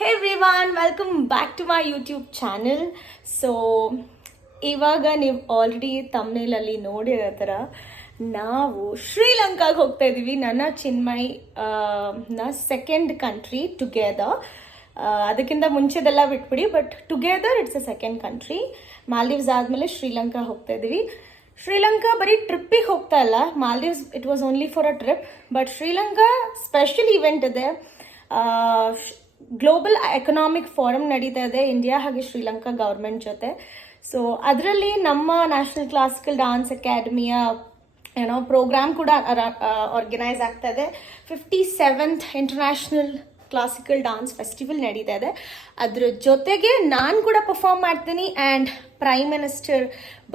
Hey everyone, welcome back to my YouTube channel. So, ಇವಾಗ ನೀವು already ತಮ್ನೇಲಲ್ಲಿ ನೋಡಿರೋ ಥರ ನಾವು ಶ್ರೀಲಂಕಾಗೆ ಹೋಗ್ತಾ ಇದ್ದೀವಿ. ನನ್ನ ಚಿನ್ಮಯ್ ನ ಸೆಕೆಂಡ್ ಕಂಟ್ರಿ ಟುಗೆದರ್. ಅದಕ್ಕಿಂತ ಮುಂಚೆದೆಲ್ಲ ಬಿಟ್ಬಿಡಿ, but together it's a second country. Maldives ಆದಮೇಲೆ ಶ್ರೀಲಂಕಾ ಹೋಗ್ತಾ ಇದ್ದೀವಿ. ಶ್ರೀಲಂಕಾ ಬರೀ ಟ್ರಿಪ್ಪಿಗೆ ಹೋಗ್ತಾ ಇಲ್ಲ. Maldives it was only for a trip, but Sri Lanka special event ಇದೆ. ಗ್ಲೋಬಲ್ ಎಕನಾಮಿಕ್ ಫೋರಮ್ ನಡೀತಾ ಇದೆ ಇಂಡಿಯಾ ಹಾಗೆ ಶ್ರೀಲಂಕಾ ಗೌರ್ಮೆಂಟ್ ಜೊತೆ. ಸೊ ಅದರಲ್ಲಿ ನಮ್ಮ ನ್ಯಾಷನಲ್ ಕ್ಲಾಸಿಕಲ್ ಡಾನ್ಸ್ ಅಕಾಡೆಮಿಯ ಪ್ರೋಗ್ರಾಮ್ ಕೂಡ ಆರ್ಗನೈಸ್ ಆಗ್ತಾ ಇದೆ. 57th international classical dance festival ನಡೀತಾ ಇದೆ. ಅದ್ರ ಜೊತೆಗೆ ನಾನು ಕೂಡ ಪರ್ಫಾರ್ಮ್ ಮಾಡ್ತೀನಿ ಆ್ಯಂಡ್ ಪ್ರೈಮ್ ಮಿನಿಸ್ಟರ್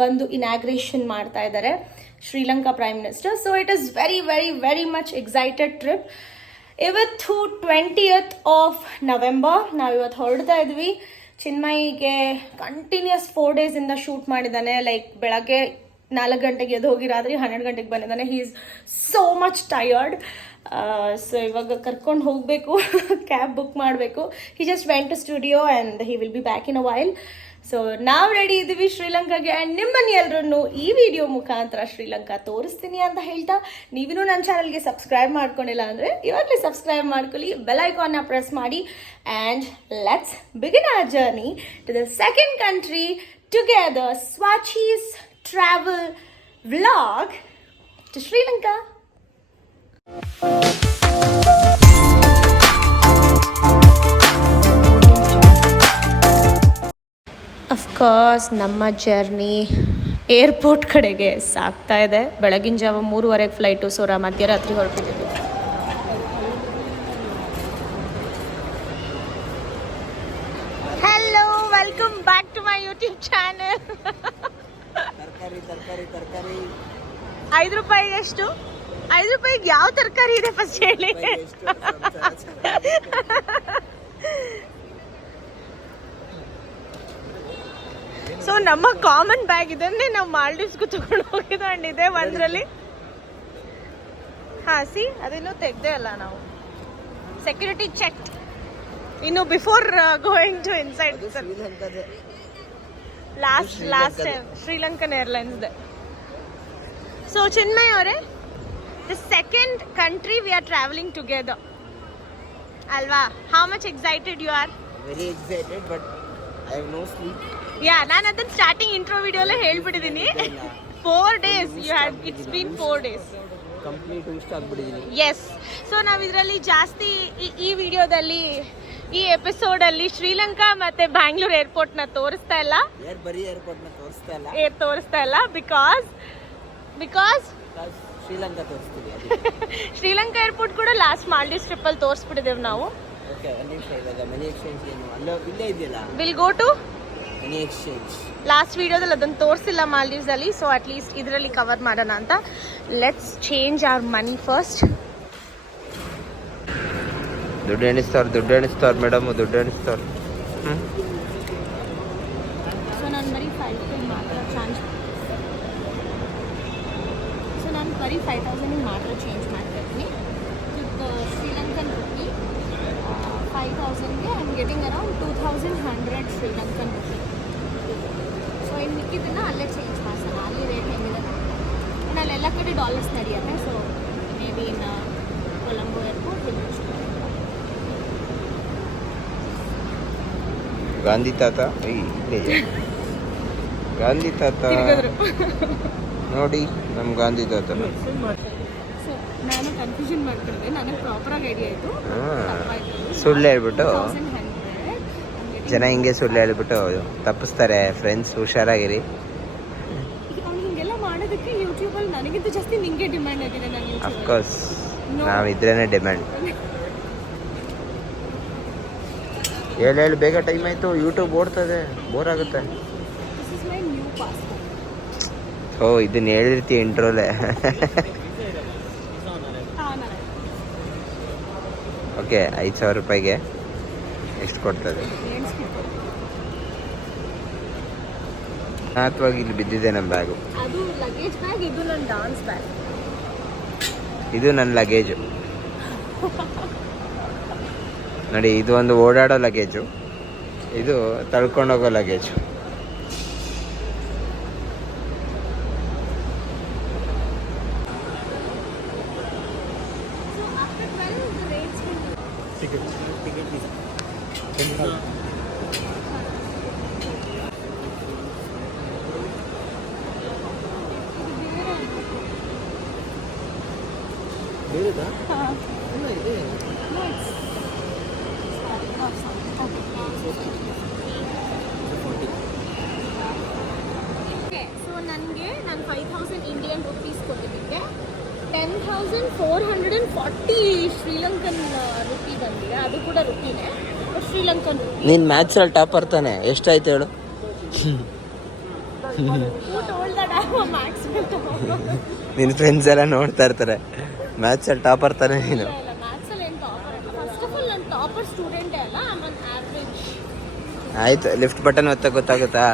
ಬಂದು ಇನಾಗ್ರೇಷನ್ ಮಾಡ್ತಾ ಇದ್ದಾರೆ, Sri Lanka prime minister. So it is very very very much excited trip. ಇವತ್ತು 20th of November ನಾವು ಇವತ್ತು ಹೊರಡ್ತಾ ಇದ್ವಿ. ಚಿನ್ಮಯಿಗೆ ಕಂಟಿನ್ಯೂಸ್ 4 days ಶೂಟ್ ಮಾಡಿದ್ದಾನೆ. ಲೈಕ್ ಬೆಳಗ್ಗೆ 4 ಗಂಟೆಗೆ ಎದ್ದು ಹೋಗಿ ರಾತ್ರಿ 12 ಗಂಟೆಗೆ ಬಂದಿದ್ದಾನೆ. He is so much tired. So ಇವಾಗ ಕರ್ಕೊಂಡು ಹೋಗಬೇಕು, ಕ್ಯಾಬ್ ಬುಕ್ ಮಾಡಬೇಕು. He just went to studio and he will be back in a while. So ನಾವು ರೆಡಿ ಇದ್ದೀವಿ ಶ್ರೀಲಂಕಾಗೆ. ಆ್ಯಂಡ್ ನಿಮ್ಮನ್ನು ಎಲ್ಲರನ್ನು ಈ ವಿಡಿಯೋ ಮುಖಾಂತರ ಶ್ರೀಲಂಕಾ ತೋರಿಸ್ತೀನಿ ಅಂತ ಹೇಳ್ತಾ, ನೀವಿನ್ನೂ ನನ್ನ ಚಾನಲ್ಗೆ ಸಬ್ಸ್ಕ್ರೈಬ್ ಮಾಡ್ಕೊಂಡಿಲ್ಲ ಅಂದರೆ ಇವಾಗಲೇ ಸಬ್ಸ್ಕ್ರೈಬ್ ಮಾಡ್ಕೊಳ್ಳಿ, ಬೆಲ್ ಐಕಾನ್ನ ಪ್ರೆಸ್ ಮಾಡಿ. And let's begin our journey to the second country together, ಸ್ವಾಚೀಸ್ travel vlog to Sri Lanka. Of course ನಮ್ಮ ಜರ್ನಿ ಏರ್ಪೋರ್ಟ್ ಕಡೆಗೆ ಸಾಗ್ತಾ ಇದೆ. ಬೆಳಗಿನ ಜಾವ 3:30 ಫ್ಲೈಟು. ಸೊ ಮಧ್ಯರಾತ್ರಿ ಹೊರಟಿದ್ದೀವಿ. Hello, welcome back to my YouTube channel. ತರಕಾರಿ 5 ರೂಪಾಯಿಗೆ ಎಷ್ಟು? 5 ರೂಪಾಯಿಗೆ ಯಾವ ತರಕಾರಿ ಇದೆ ಫಸ್ಟ್ ಹೇಳಿ. ಸೊ ನಮ್ಮ ಕಾಮನ್ ಬ್ಯಾಗ್ ಇದನ್ನೇ ನಾವು ಮಾಲ್ಡೀವ್ಸ್ಗೂ ತಗೊಂಡು ಹೋಗಿದ್ದು. ಅಂಡ್ ಇದೆ ಒಂದ್ರಲ್ಲಿ. ಸಿ ಅದಿನ್ನೂ ತೆಗ್ದೇ ಅಲ್ಲ ನಾವು. ಸೆಕ್ಯೂರಿಟಿ ಚೆಕ್ ಇನ್ನು before going to inside. Last time Sri Lankan airlines ಇದೆ. ಸೊ ಚಿನ್ಮಯ್ ಅವರೇ, the second country we are travelling together ಅಲ್ವಾ? How much excited you are? Very excited, but I have no sleep. ನಾನು ಅದನ್ನ ಸ್ಟಾರ್ಟಿಂಗ್ ಇಂಟ್ರೋ ವಿಡಿಯೋಲ್ಲೇ ಹೇಳ್ಬಿಟ್ಟಿದ್ದೀನಿ. 4 days you had, it's been 4 days complete waste ಆಗ್ಬಿಟ್ಟಿದ್ದೀನಿ. Yes. So ನಾವು ಇದರಲ್ಲಿ ಜಾಸ್ತಿ ಈ ವಿಡಿಯೋದಲ್ಲಿ, ಈ ಎಪಿಸೋಡಲ್ಲಿ ಶ್ರೀಲಂಕಾ ಮತ್ತೆ ಬ್ಯಾಂಗ್ಳೂರ್ ಏರ್ಪೋರ್ಟ್ನ ತೋರಿಸ್ತಾ ಇಲ್ಲ. ಬರೀ ಏರ್ಪೋರ್ಟ್ನ ತೋರಿಸ್ತಾ ಇಲ್ಲ. ಬಿಕಾಸ್ ಶ್ರೀಲಂಕಾ ತೋರಿಸ್ತೀವಿ. ಶ್ರೀಲಂಕಾ ಏರ್ಪೋರ್ಟ್ ಕೂಡ ಲಾಸ್ಟ್ ಮಾಲ್ಡೀವ್ಸ್ ಟ್ರಿಪ್ಪಲ್ಲಿ ತೋರಿಸ್ಬಿಟ್ಟಿದ್ದೇವೆ ನಾವು. ಓಕೆ, ಅಲ್ಲಿ ಮನಿ ಎಕ್ಸ್ಚೇಂಜ್ ಏನು ಅಲ್ಲೋ ಇಲ್ಲೇ ಇದೆಯಲ್ಲ, will go to money exchange. Last ವಿಡಿಯೋದಲ್ಲಿ ಅದನ್ನು ತೋರಿಸಿಲ್ಲ ಮಾಲ್ಡೀವ್ಸ್ ಅಲ್ಲಿ. ಸೊ ಅಟ್ ಲೀಸ್ಟ್ ಇದರಲ್ಲಿ ಕವರ್ ಮಾಡೋಣ ಅಂತ. Let's change our money first. ದುಡ್ಡು ಎಣಿಸ್ತಾರ ಮೇಡಮ್, ದುಡ್ಡು ಎಣಿಸ್ತಾರ. ಸೊ ನಾನು ಬರೀ 5,000 ಮಾತ್ರ ಬರೀ 5,000 ಮಾತ್ರ ಚೇಂಜ್ ಮಾಡ್ತಾ ಇದ್ದೀನಿ. ವಿತ್ ಶ್ರೀಲಂಕನ್ ರುಪಿ 5,000ಗೆ I am getting around 2,100 Sri Lankan rupee. So ಇನ್ನು ಮಿಕ್ಕಿದ್ದನ್ನು ಅಲ್ಲೇ ಚೇಂಜ್ ಮಾಡ್ಸೋಣ. ಅಲ್ಲಿ ರೇಟ್ ಹೆಂಗಿದೆ ಇನ್ನು ಅಲ್ಲೆಲ್ಲ ಕಡೆ ಡಾಲರ್ಸ್ ನಡೆಯುತ್ತೆ. So may be in Colombo airport Gandhi ತಾತ ನೋಡಿ, ನಮ್ಮ ಗಾಂಧಿ ತಾತ. ಸೊ ನಾನು ಕನ್ಫ್ಯೂಷನ್ ಮಾಡ್ಕೊಂಡೆ, ನನಗೆ ಪ್ರಾಪರಾಗಿ ಐಡಿಯಾ ಆಯಿತು. ಸುಳ್ಳು ಹೇಳ್ಬಿಟ್ಟು ಜನ ಹಿಂಗೆ ಸುಳ್ಳು ಹೇಳ್ಬಿಟ್ಟು ತಪ್ಪಿಸ್ತಾರೆ. ಫ್ರೆಂಡ್ಸ್, ಹುಷಾರಾಗಿರಿ. ಹಿಂಗೆಲ್ಲ ಮಾಡೋದಕ್ಕೆ ಯೂಟ್ಯೂಬಲ್ಲಿ ನನಗಿಂತ ಜಾಸ್ತಿ ನಿಂಗೆ ಡಿಮ್ಯಾಂಡ್ ಆಗಿದೆ. ನಾನು ಅಫ್ಕೋರ್ಸ್ ನಾವಿದ್ರೇನೆ ಡಿಮ್ಯಾಂಡ್. ಹೇಳು ಬೇಗ, ಟೈಮ್ ಆಯಿತು. ಯೂಟ್ಯೂಬ್ ಓಡ್ತದೆ, ಬೋರ್ ಆಗುತ್ತೆ. ಓ, ಇದನ್ನ ಹೇಳಿರ್ತೀವಿ ಇಂಟ್ರೋಲೆ. ಓಕೆ, 5,000 ರೂಪಾಯಿಗೆ ಎಷ್ಟು ಕೊಡ್ತದೆ? ಅಥವಾ ಇಲ್ಲಿ ಬಿದ್ದಿದೆ ನಮ್ಮ ಬ್ಯಾಗು. ಅದು ಲಗೇಜ್ ಬ್ಯಾಗ್, ಇದು ನನ್ನ ಡಾನ್ಸ್ ಬ್ಯಾಗ್. ಇದು ನನ್ನ ಲಗೇಜು. ನೋಡಿ, ಇದು ಒಂದು ಓಡಾಡೋ ಲಗೇಜು, ಇದು ತಳ್ಕೊಂಡೋಗೋ ಲಗೇಜು. ನನಗೆ ನಾನು 5,000 ಇಂಡಿಯನ್ ರುಪೀಸ್ ಕೊಟ್ಟಿದ್ದಕ್ಕೆ 10,440 ಶ್ರೀಲಂಕನ್ ರುಪಿ ಬಂದಿದೆ. ಅದು ಕೂಡ ರುಪಿನೇ, ಶ್ರೀಲಂಕನ್ ರುಪಿ. ನೀನು ಮ್ಯಾಥ್ಸಲ್ಲಿ ಟಾಪರ್ ತಾನೆ, ಎಷ್ಟಾಯ್ತು ಹೇಳು? ನಿನ್ನ ಫ್ರೆಂಡ್ಸ್ ಎಲ್ಲ ನೋಡ್ತಾ ಇರ್ತಾರೆ, ಮ್ಯಾಥ್ಸಲ್ಲಿ ಟಾಪರ್ ತಾನೆ ನೀನು. ಆಯ್ತು, ಲಿಫ್ಟ್ ಬಟನ್ ಒತ್ತ ಗೊತ್ತಾಗುತ್ತಾ?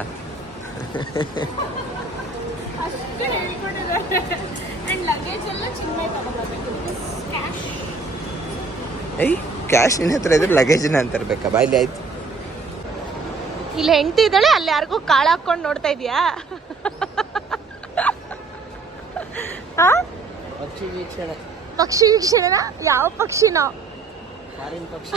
ಏಯ್, ಕ್ಯಾಶ್ ನಿನ್ನ ಹತ್ರ ಇದ್ರೆ ಲಗೇಜ್ನ ಅಂತ ಇರ್ಬೇಕಾ? ಬಾಯ್ಲಿ ಆಯ್ತು. ಇಲ್ಲಿ ಹೆಂಡತಿ ಇದ್ದಾಳೆ, ಅಲ್ಲಿ ಯಾರಿಗೂ ಕಾಳು ಹಾಕೊಂಡು ನೋಡ್ತಾ ಇದೀಯಾ? ಪಕ್ಷಿ ವೀಕ್ಷಣೆ. ಪಕ್ಷಿ ವೀಕ್ಷಣೆನ? ಯಾವ ಪಕ್ಷಿನ? ಪಕ್ಷಿ.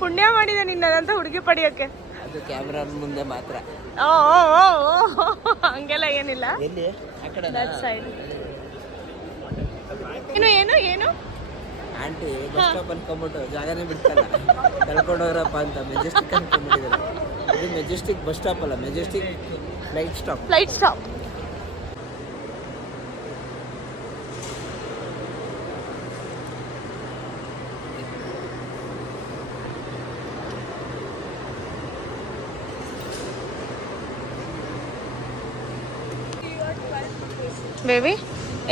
ಪುಣ್ಯ ಮಾಡಿದೆ ನಿನ್ನಂತ ಹುಡುಗಿ ಪಡಿಯೋಕೆ. ಅದು ಕ್ಯಾಮ್ರಾ ಮುಂದೆ ಮಾತ್ರ. ಓ ಹಂಗೆಲ್ಲ ಏನಿಲ್ಲ. ಎಲ್ಲಿ? ಆ ಕಡೆ ಏನು ಏನು ಏನು ಆಂಟಿ ಬಸ್ ಸ್ಟಾಪ್ ಅನ್ಕೊಂಬಿಟ್ಟು ಜಾಗನೇ ಬಿಡ್ತಲ್ಲ, ಕಳ್ಕೊಂಡೋಗ್ರಪ್ಪ ಅಂತ ಮೆಜೆಸ್ಟಿಕ್ ಅನ್ಕೊಂಡ್ಬಿಟ್ಟಿದ್ದಾರೆ. ಇದು ಮೆಜೆಸ್ಟಿಕ್ ಬಸ್ ಸ್ಟಾಪ್ ಅಲ್ಲ, Majestic flight stop. Flight stop. Baby,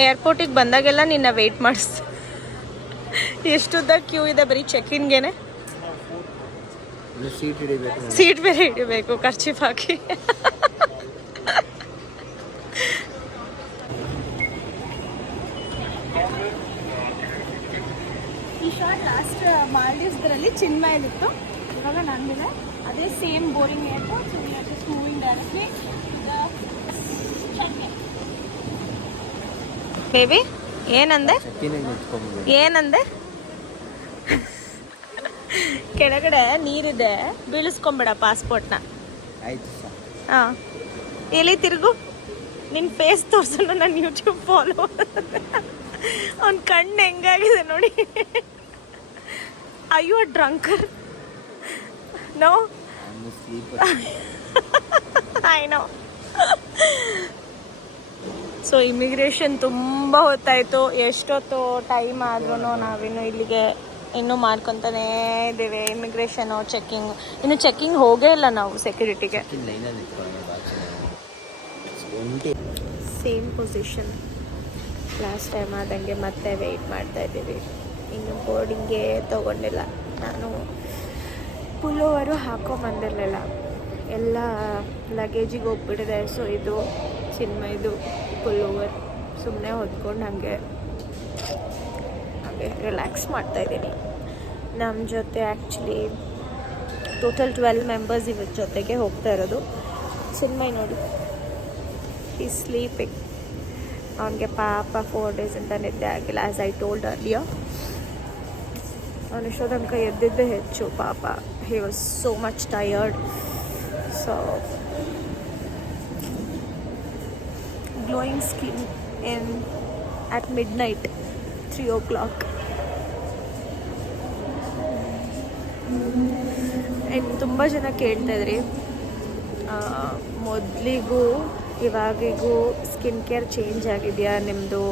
ಏರ್ಪೋರ್ಟಿಗೆ ಬಂದಾಗೆಲ್ಲ ನಿನ್ನ ವೆಯ್ಟ್ ಮಾಡಿಸ್ತು. ಎಷ್ಟುದ್ದ ಕ್ಯೂ ಇದೆ ಬರೀ ಚೆಕ್ ಇನ್ಗೆನೆ. ಸೀಟ್ ಬೇರೆ ಹಿಡಿಬೇಕು ಖರ್ಚಿಪ್ ಹಾಕಿ. ಈ ಶಾರ್ಟ್ ಲಾಸ್ಟ್ ಮಾಲ್ಡೀವ್ಸ್ದಲ್ಲಿ ಚಿನ್ಮಯಲ್ಲಿತ್ತು, ಇವಾಗ ನಂದಿದೆ. ಅದೇ same boring airport, moving directly. Baby ಏನಂದೆ? ಏನಂದೆ? ಕೆಳಗಡೆ ನೀರಿದೆ, ಬೀಳಿಸ್ಕೊಂಬೇಡ ಪಾಸ್ಪೋರ್ಟ್ನ. ಹಾಂ, ಎಲ್ಲಿ ತಿರುಗು, ನಿನ್ನ ಫೇಸ್ ತೋರ್ಸೋಣ ನನ್ನ ಯೂಟ್ಯೂಬ್ ಫಾಲೋ. ಅವ್ನ ಕಣ್ಣು ಹೆಂಗಾಗಿದೆ ನೋಡಿ. ಅಯ್ಯೋ drunker. No, I know. So immigration ತುಂಬ ಹೊತ್ತಾಯಿತು. ಎಷ್ಟೊತ್ತು ಟೈಮ್ ಆದ್ರೂ ನಾವಿನ್ನು ಇಲ್ಲಿಗೆ ಇನ್ನೂ ಮಾಡ್ಕೊತಾನೇ ಇದ್ದೀವಿ. ಇಮಿಗ್ರೇಷನು ಚೆಕ್ಕಿಂಗ್, ಇನ್ನು ಚೆಕ್ಕಿಂಗ್ ಹೋಗೇ ಇಲ್ಲ ನಾವು ಸೆಕ್ಯೂರಿಟಿಗೆ. ಸೇಮ್ ಪೊಸಿಷನ್ ಲಾಸ್ಟ್ ಟೈಮ್ ಆದಂಗೆ ಮತ್ತೆ ವೆಯ್ಟ್ ಮಾಡ್ತಾ ಇದ್ದೀವಿ. ಇನ್ನು ಬೋರ್ಡಿಂಗೇ ತೊಗೊಂಡಿಲ್ಲ. ನಾನು ಪುಲ್ಲೋವರು ಹಾಕೊಂಬಂದಿರಲಿಲ್ಲ, ಎಲ್ಲ ಲಗೇಜಿಗೆ ಹೋಗ್ಬಿಟ್ಟಿದೆ. ಸೊ ಇದು ಚಿನ್ಮಯ್ದು ಪುಲ್ಲೋವರ್ ಸುಮ್ಮನೆ ಹೊದ್ಕೊಂಡು ಹಾಗೆ ರಿಲ್ಯಾಕ್ಸ್ ಮಾಡ್ತಾಯಿದ್ದೀನಿ. ನಮ್ಮ ಜೊತೆ ಆ್ಯಕ್ಚುಲಿ ಟೋಟಲ್ 12 ಮೆಂಬರ್ಸ್ ಇವತ್ತು ಜೊತೆಗೆ ಹೋಗ್ತಾ ಇರೋದು. ಚಿನ್ಮಯ್ ನೋಡಿ, ಈ ಸ್ಲೀಪಿಂಗ್. ಅವನಿಗೆ ಪಾಪ 4 ಡೇಸಿಂದ ನಿದ್ದೆ ಆಗಿಲ್ಲ. ಆ್ಯಸ್ ಐ ಟೋಲ್ಡ್ ಅರ್ಲಿಯರ್, ಅವನು ಇಷ್ಟೋ ತನಕ ಎದ್ದಿದ್ದೇ ಹೆಚ್ಚು ಪಾಪ. He was so much tired. So glowing skin at midnight, 3 o'clock. And ತುಂಬ ಜನ ಕೇಳ್ತಾ ಇದ್ರಿ, ಮೊದಲಿಗೂ ಇವಾಗಿಗೂ ಸ್ಕಿನ್ ಕೇರ್ ಚೇಂಜ್ ಆಗಿದೆಯಾ ನಿಮ್ಮದು,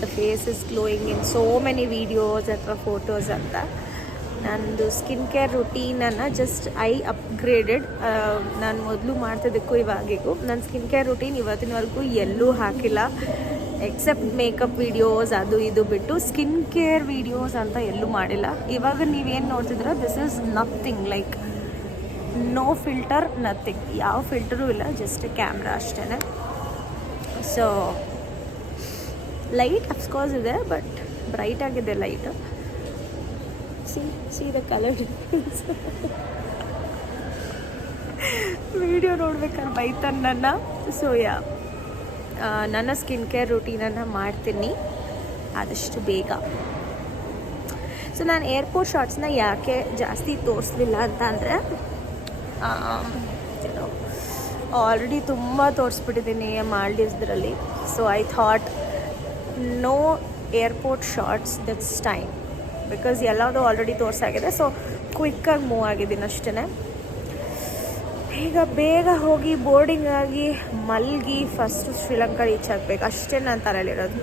the face is glowing in so many videos ಅಥವಾ ಫೋಟೋಸ್ ಅಂತ. ನಂದು ಸ್ಕಿನ್ ಕೇರ್ ರುಟೀನನ್ನು ಜಸ್ಟ್ ಅಪ್ಗ್ರೇಡೆಡ್. ನಾನು ಮೊದಲು ಮಾಡ್ತಿದ್ದಕ್ಕೂ ಇವಾಗಿಗೂ ನನ್ನ ಸ್ಕಿನ್ ಕೇರ್ ರುಟೀನ್ ಇವತ್ತಿನವರೆಗೂ ಎಲ್ಲೂ ಹಾಕಿಲ್ಲ, ಎಕ್ಸೆಪ್ಟ್ ಮೇಕಪ್ ವೀಡಿಯೋಸ್ ಅದು ಇದು ಬಿಟ್ಟು ಸ್ಕಿನ್ ಕೇರ್ ವೀಡಿಯೋಸ್ ಅಂತ ಎಲ್ಲೂ ಮಾಡಿಲ್ಲ. ಇವಾಗ ನೀವೇನು ನೋಡ್ತಿದ್ರೆ this is nothing, like no filter, nothing, ಯಾವ ಫಿಲ್ಟರೂ ಇಲ್ಲ, ಜಸ್ಟ್ ಕ್ಯಾಮ್ರಾ ಅಷ್ಟೇ. ಸೊ ಲೈಟ್ ಅಫ್ಕೋರ್ಸ್ ಇದೆ, ಬಟ್ ಬ್ರೈಟ್ ಆಗಿದೆ light. See the colour difference. Video ನೋಡ್ಬೇಕಾದ್ರೆ ಬೈತಾನೆ ನನ್ನ. ಸೊ ನನ್ನ ಸ್ಕಿನ್ ಕೇರ್ ರೂಟೀನನ್ನು ಮಾಡ್ತೀನಿ ಆದಷ್ಟು ಬೇಗ. ಸೊ ನಾನು ಏರ್ಪೋರ್ಟ್ ಶಾರ್ಟ್ಸ್ನ ಯಾಕೆ ಜಾಸ್ತಿ ತೋರಿಸ್ಲಿಲ್ಲ ಅಂತ ಅಂದರೆ ಆಲ್ರೆಡಿ ತುಂಬ ತೋರಿಸ್ಬಿಟ್ಟಿದ್ದೀನಿ ಮಾಲ್ಡೀವ್ಸ್ದ್ರಲ್ಲಿ. So I thought no airport shorts this time, because ಎಲ್ಲದೂ ಆಲ್ರೆಡಿ ತೋರಿಸಾಗಿದೆ. ಸೊ ಕ್ವಿಕ್ಕಾಗಿ ಮೂವ್ ಆಗಿದ್ದೀನಿ ಅಷ್ಟೇ. ಈಗ ಬೇಗ ಹೋಗಿ ಬೋರ್ಡಿಂಗ್ ಆಗಿ ಮಲ್ಗಿ ಫಸ್ಟು ಶ್ರೀಲಂಕಾ ರೀಚ್ ಆಗಬೇಕು ಅಷ್ಟೇ ನಾನು ತಲೆಯಲ್ಲಿರೋದು.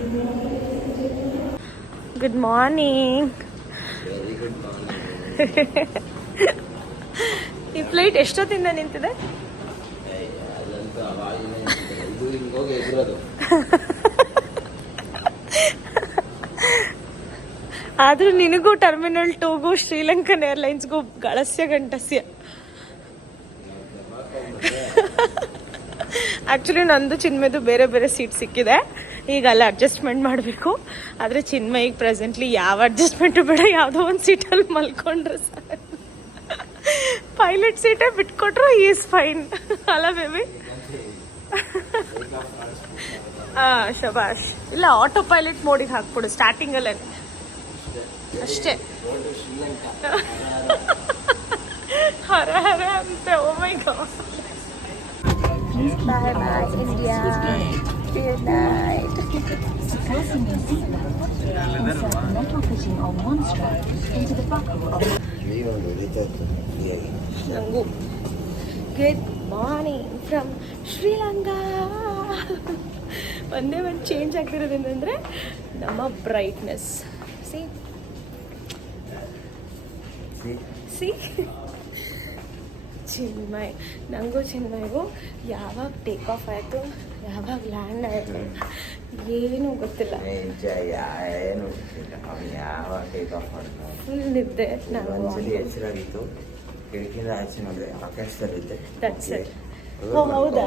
Good morning. ಈ ಫ್ಲೈಟ್ ಎಷ್ಟೊತ್ತಿಂದ ನಿಂತಿದೆ? ಆದರೂ ನಿನಗೂ ಟರ್ಮಿನಲ್ 2ಗೂ ಶ್ರೀಲಂಕನ್ ಏರ್ಲೈನ್ಸ್ಗೂ ಗಳಸ್ಯ ಗಂಟಸ್ಯ. ಆ್ಯಕ್ಚುಲಿ ನಂದು ಚಿನ್ಮಯದು ಬೇರೆ ಬೇರೆ ಸೀಟ್ ಸಿಕ್ಕಿದೆ. ಈಗ ಅಲ್ಲಿ ಅಡ್ಜಸ್ಟ್ಮೆಂಟ್ ಮಾಡಬೇಕು. ಆದರೆ ಚಿನ್ಮಯಿಗೆ ಪ್ರೆಸೆಂಟ್ಲಿ ಯಾವ ಅಡ್ಜಸ್ಟ್ಮೆಂಟು ಬೇಡ, ಯಾವುದೋ ಒಂದು ಸೀಟಲ್ಲಿ ಮಲ್ಕೊಂಡ್ರೆ ಸಾಕು. ಪೈಲಟ್ ಸೀಟೇ ಬಿಟ್ಕೊಟ್ರು ಈಸ್ ಫೈನ್ ಅಲ್ಲ ಬೇಬಿ? ಶಬಾಷ್. ಇಲ್ಲ, ಆಟೋ ಪೈಲಟ್ ಮೋಡಿಗೆ ಹಾಕ್ಬಿಡು ಸ್ಟಾರ್ಟಿಂಗಲ್ಲೇ ಅಷ್ಟೇ. ಹರ ಹರ ಅಂತೆ. ಓ ಮೈ god. Bye bye India. Good night. Good morning from Sri Lanka. ಒಂದೇ ಒಂದು ಚೇಂಜ್ ಆಗ್ತಿರೋದೇನೆಂದರೆ ನಮ್ಮ ಬ್ರೈಟ್ನೆಸ್. ಸಿ ಚಿನ್ಮಯ್, ನನಗೂ ಚಿನ್ಮಯ್ಗೂ ಯಾವಾಗ ಟೇಕ್ ಆಫ್ ಆಯಿತು, ಯಾವಾಗ ಲ್ಯಾಂಡ್ ಆಯಿತು ಏನೂ ಗೊತ್ತಿಲ್ಲ. ಫುಲ್ ನಿದ್ದೆ. ನಾನು ಒಂದ್ಸಲಿ ಎಚ್ಚರಾಗಿತ್ತು, ಕಿಟಕಿಯಿಂದ ಆಚೆ ನೋಡಿದೆ, ಆಕಾಶದಲ್ಲಿದ್ದೆ. That's it. ಓ ಹೌದಾ?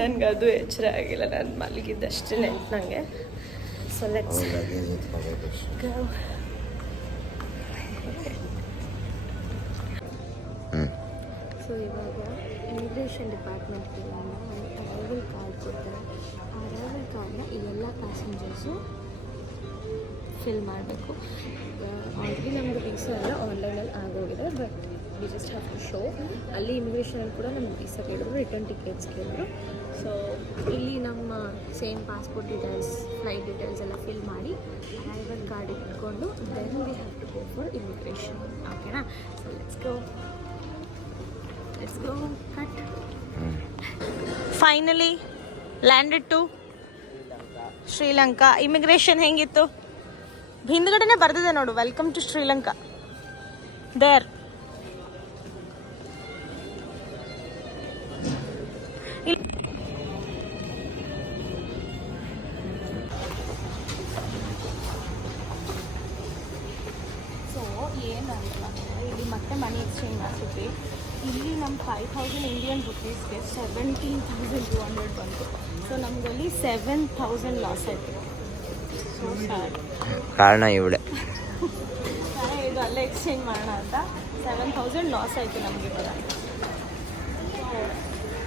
ನನಗದು ಎಚ್ಚರ ಆಗಿಲ್ಲ, ನಾನು ಮಲಗಿದ್ದಷ್ಟೇ ನೆನ್ಪು ನನಗೆ. So let's go. ಸೊ ಇವಾಗ ಇಮಿಗ್ರೇಷನ್ ಡಿಪಾರ್ಟ್ಮೆಂಟ್ಗೆ ಒಂದು ಅರೈವಲ್ ಕಾರ್ಡ್ ಕೊಡ್ತಾರೆ. ಆ ಅರೈವಲ್ ಕಾರ್ಡ್ನ ಈ ಎಲ್ಲ ಪ್ಯಾಸೆಂಜರ್ಸು ಫಿಲ್ ಮಾಡಬೇಕು. ಆಲ್ರೆಡಿ ನಮ್ಮದು ವೀಸಾ ಎಲ್ಲ ಆನ್ಲೈನಲ್ಲಿ ಆಗೋಗಿದೆ, but we just have to show. ಅಲ್ಲಿ ಇಮಿಗ್ರೇಷನಲ್ಲಿ ಕೂಡ ನಮ್ಗೆ ವೀಸಾ ಕೇಳಿದ್ರು, ರಿಟರ್ನ್ ಟಿಕೆಟ್ಸ್ ಕೇಳಿದ್ರು. ಸೊ ಇಲ್ಲಿ ನಮ್ಮ same passport details, flight details ಎಲ್ಲ ಫಿಲ್ ಮಾಡಿ ಅರೈವಲ್ ಕಾರ್ಡ್ ಇಟ್ಕೊಂಡು then we have to go for immigration. ಓಕೆನಾ? So let's go. Let's go. Cut. Finally landed to Sri Lanka. Immigration ಹೆಂಗಿತ್ತು? ಹಿಂದ್ಗಡೆನೆ ಬರ್ದಿದೆ ನೋಡು, welcome to Sri Lanka. There. So ಏನಂತ ಇಲ್ಲಿ ಮತ್ತೆ ಮನಿ ಎಕ್ಸ್ಚೇಂಜ್ ಮಾಡ್ತಿದ್ವಿ. ಇಲ್ಲಿ ನಮ್ಮ 5,000 ಇಂಡಿಯನ್ ರುಪೀಸ್ಗೆ 17,200 ಬಂತು. ಸೊ ನಮಗಲ್ಲಿ 7,000 ಲಾಸ್ ಆಯಿತು. So sad. ಕಾರಣ ಇವಳೆ. ಇದು ಅಲ್ಲೇ ಎಕ್ಸ್ಚೇಂಜ್ ಮಾಡೋಣ ಅಂತ 7,000 ಲಾಸ್ ಆಯಿತು ನಮಗೆ ಇವಾಗ.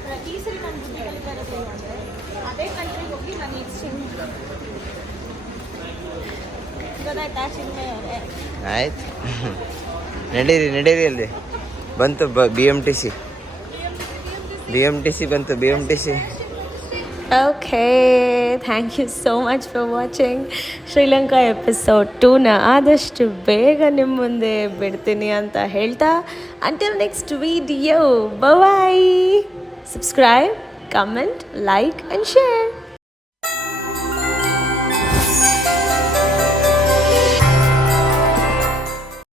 ಪ್ರತಿ ಸರಿ ನಾನು ದುಡ್ಡು ಕಲಿತಾ ಇರೋದು ಅಂದರೆ ಅದೇ ಕಂಟ್ರಿಗೆ ಹೋಗಿ ನಾನು ಎಕ್ಸ್ಚೇಂಜ್ ಗೊತ್ತಾಯ್ತಾ ಚಿನ್ಮಯ ಅವರೇ? ಆಯ್ತು, ನಡೀರಿ ಅಲ್ಲಿ ಬಂತು BMTC ಬಂತು. BMTC. Okay, thank you so much for watching Sri Lanka episode 2ನ ಆದಷ್ಟು ಬೇಗ ನಿಮ್ಮ ಮುಂದೆ ಬಿಡ್ತೀನಿ ಅಂತ ಹೇಳ್ತಾ, until next video, bye bye. Subscribe, comment, like and share.